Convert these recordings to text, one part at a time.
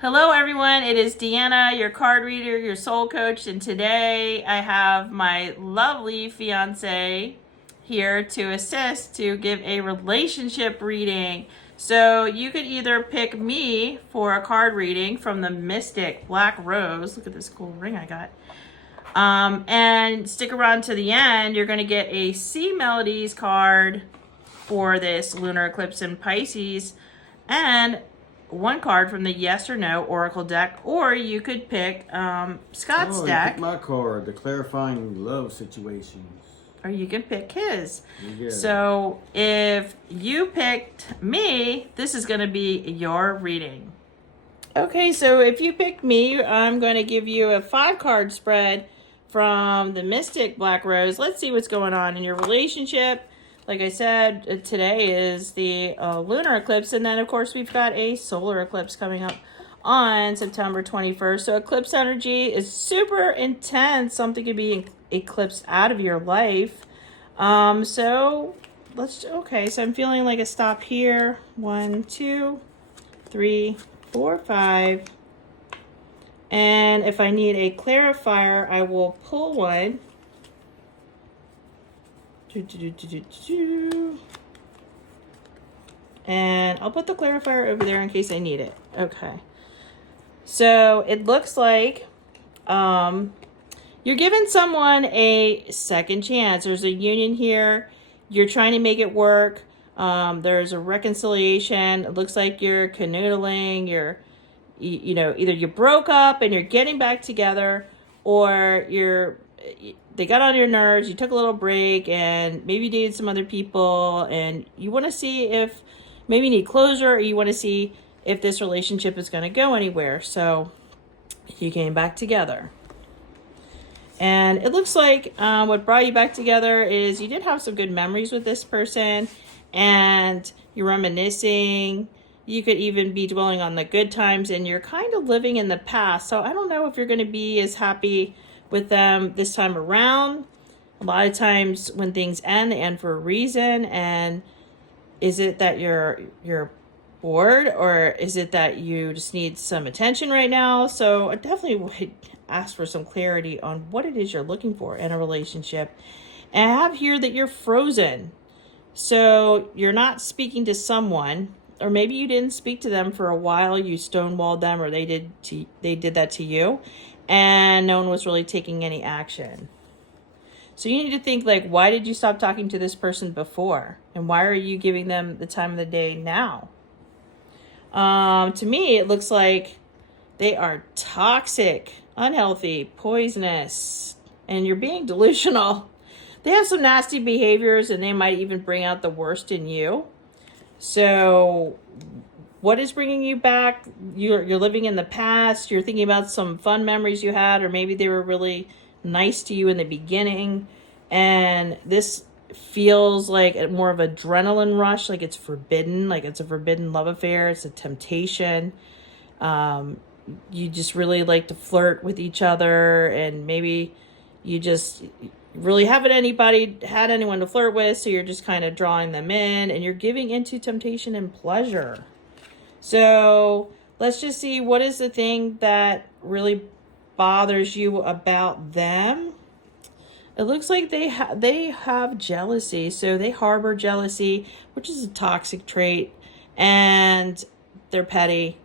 Hello everyone, it is Deanna, your card reader, your soul coach, and today I have my lovely fiance here to assist to give a relationship reading. So you could either pick me for a card reading from the Mystic Black Rose. Look at this cool ring I got. And stick around to the end. You're going to get a Sea Melodies card for this lunar eclipse in Pisces, and one card from the Yes or No Oracle deck, or you could pick Scott's deck. Pick my card, the Clarifying Love Situations. Or you can pick his. Yeah. So if you picked me, this is going to be your reading. Okay, so if you picked me, I'm going to give you a 5-card spread from the Mystic Black Rose. Let's see what's going on in your relationship. Like I said, today is the lunar eclipse, and then, of course, we've got a solar eclipse coming up on September 21st. So eclipse energy is super intense. Something could be eclipsed out of your life. So I'm feeling like a stop here. 1, 2, 3, 4, 5. And if I need a clarifier, I will pull one. And I'll put the clarifier over there in case I need it. Okay. So it looks like you're giving someone a second chance. There's a union here. You're trying to make it work. There's a reconciliation. It looks like you're canoodling. Either you broke up and you're getting back together, or they got on your nerves, you took a little break, and maybe you dated some other people, and you want to see if maybe you need closure, or you want to see if this relationship is going to go anywhere. So you came back together. And it looks like what brought you back together is you did have some good memories with this person, and you're reminiscing. You could even be dwelling on the good times, and you're kind of living in the past. So I don't know if you're going to be as happy with them this time around. A lot of times when things end, they end for a reason. And is it that you're bored, or is it that you just need some attention right now? So I definitely would ask for some clarity on what it is you're looking for in a relationship. And I have here that you're frozen. So you're not speaking to someone, or maybe you didn't speak to them for a while. You stonewalled them, or they did that to you, and no one was really taking any action. So you need to think, like, why did you stop talking to this person before? And why are you giving them the time of the day now? To me, it looks like they are toxic, unhealthy, poisonous, and you're being delusional. They have some nasty behaviors, and they might even bring out the worst in you. So what is bringing you back? You're living in the past. You're thinking about some fun memories you had, or maybe they were really nice to you in the beginning. And this feels like more of an adrenaline rush, like it's forbidden, like it's a forbidden love affair. It's a temptation. You just really like to flirt with each other, and maybe you just really haven't had anyone to flirt with, so you're just kind of drawing them in, and you're giving into temptation and pleasure. So let's just see, what is the thing that really bothers you about them? It looks like they have jealousy. So they harbor jealousy, which is a toxic trait, and they're petty.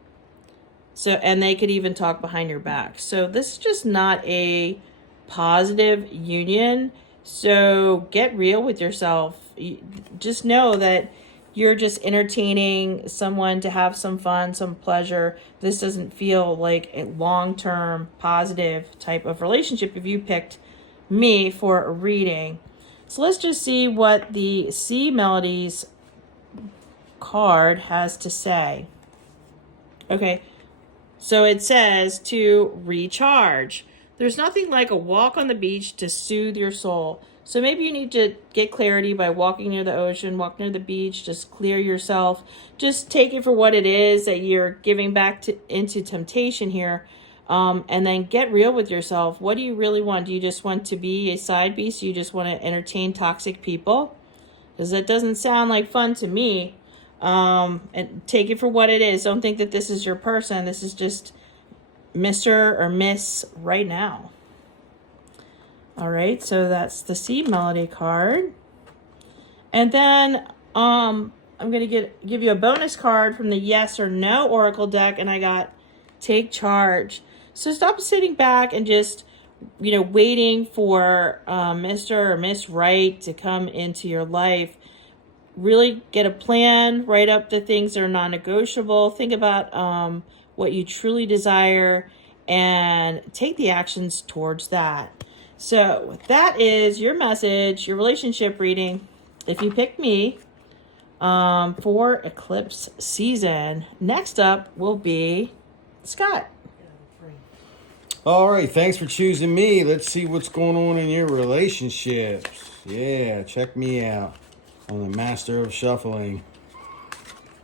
So, and they could even talk behind your back. So this is just not a positive union. So get real with yourself. Just know that you're just entertaining someone to have some fun, some pleasure. This doesn't feel like a long-term positive type of relationship if you picked me for a reading. So let's just see what the Sea Melodies card has to say. Okay, so it says to recharge. There's nothing like a walk on the beach to soothe your soul. So maybe you need to get clarity by walking near the ocean, walk near the beach, just clear yourself. Just take it for what it is that you're giving back into temptation here. And then get real with yourself. What do you really want? Do you just want to be a side piece? Do you just want to entertain toxic people? Because that doesn't sound like fun to me. And take it for what it is. Don't think that this is your person. This is just Mr. or Miss right now. All right, so that's the Seed Melody card. And then I'm going to give you a bonus card from the Yes or No Oracle deck, and I got Take Charge. So stop sitting back and just, waiting for Mr. or Miss Right to come into your life. Really get a plan, write up the things that are non-negotiable, think about what you truly desire, and take the actions towards that. So that is your message, your relationship reading. If you pick me for eclipse season, next up will be Scott. All right, thanks for choosing me. Let's see what's going on in your relationships. Yeah, check me out on the Master of Shuffling.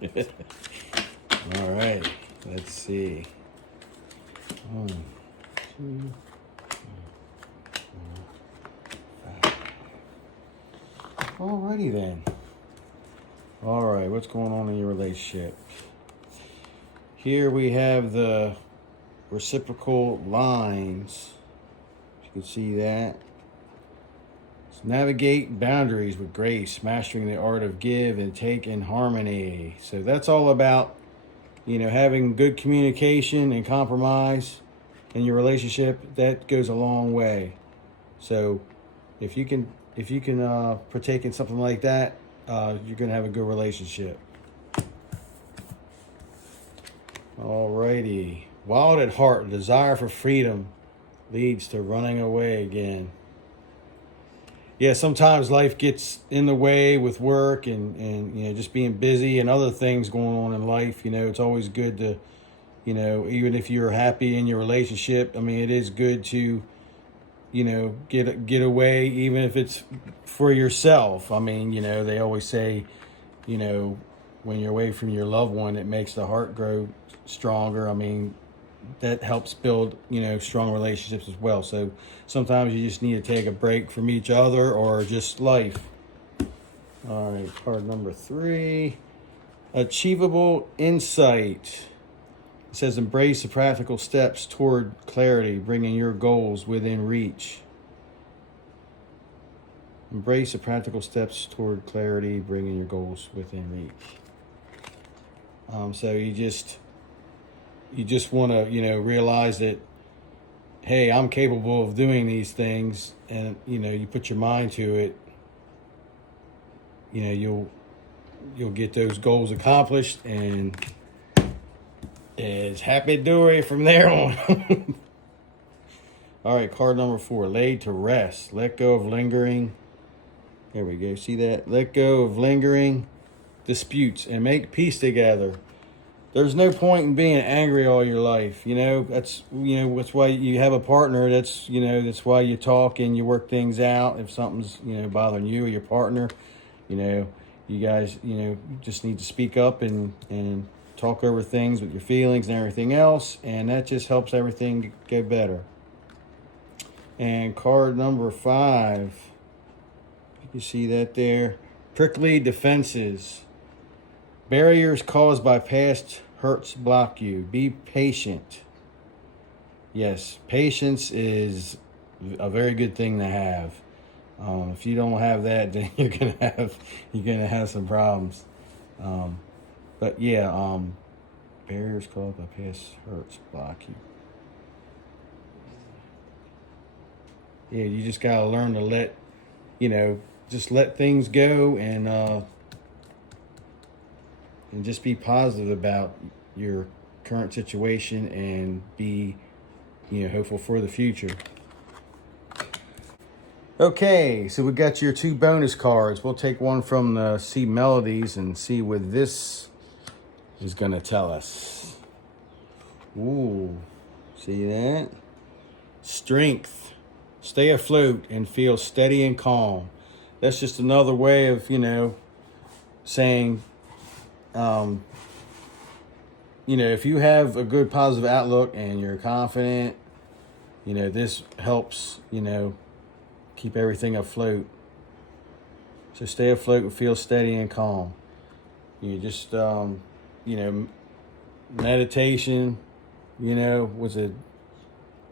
All right, let's see. 1, 2, 3, 4, 5. Alrighty then. All right, what's going on in your relationship? Here we have the reciprocal lines. You can see that. So navigate boundaries with grace, mastering the art of give and take in harmony. So that's all about, having good communication and compromise in your relationship. That goes a long way. So if you can partake in something like that, you're going to have a good relationship. Alrighty. Wild at heart, a desire for freedom leads to running away again. Yeah, sometimes life gets in the way with work and just being busy and other things going on in life. It's always good to, even if you're happy in your relationship, it is good to, get away, even if it's for yourself. They always say, when you're away from your loved one, it makes the heart grow stronger. That helps build, strong relationships as well. So sometimes you just need to take a break from each other or just life. All right, card number 3. Achievable insight. It says embrace the practical steps toward clarity, bringing your goals within reach. Embrace the practical steps toward clarity, bringing your goals within reach. So you just want to, realize that, hey, I'm capable of doing these things, and, you put your mind to it, you'll get those goals accomplished, and it's happy dory from there on. All right, card number 4, laid to rest. Let go of lingering. There we go. See that? Let go of lingering disputes and make peace together. There's no point in being angry all your life. That's why you have a partner. That's why you talk and you work things out. If something's, bothering you or your partner, you guys, just need to speak up and talk over things with your feelings and everything else. And that just helps everything get better. And card number 5, you can see that there. Prickly defenses. Barriers caused by past hurts block you. Be patient. Yes, patience is a very good thing to have. If you don't have that, then you're gonna have some problems. But yeah, barriers caused by past hurts block you. Yeah, you just gotta learn to let things go and just be positive about your current situation and be, hopeful for the future. Okay, so we got your 2 bonus cards. We'll take one from the Seed Melodies and see what this is going to tell us. Ooh, see that? Strength. Stay afloat and feel steady and calm. That's just another way of, saying, if you have a good positive outlook and you're confident, this helps, keep everything afloat. So stay afloat and feel steady and calm. You just, meditation, was it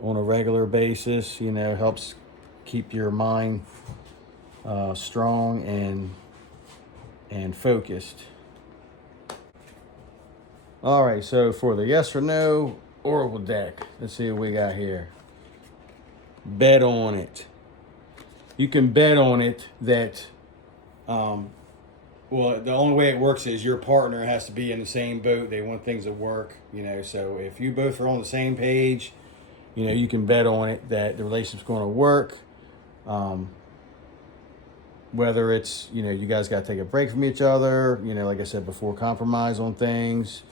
on a regular basis, helps keep your mind strong and focused. All right, so for the yes or no Oracle deck, let's see what we got here. Bet on it. You can bet on it that, well, the only way it works is your partner has to be in the same boat. They want things to work, so if you both are on the same page, you can bet on it that the relationship's going to work. Whether it's, you guys got to take a break from each other, like I said before, compromise on things.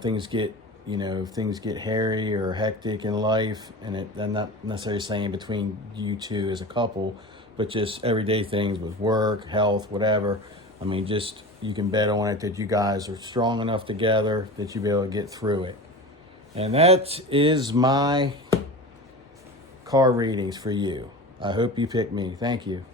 Things get hairy or hectic in life, and I'm not necessarily saying between you two as a couple, but just everyday things with work, health, whatever. I mean, just you can bet on it that you guys are strong enough together that you'll be able to get through it. And that is my card readings for you. I hope you pick me. Thank you.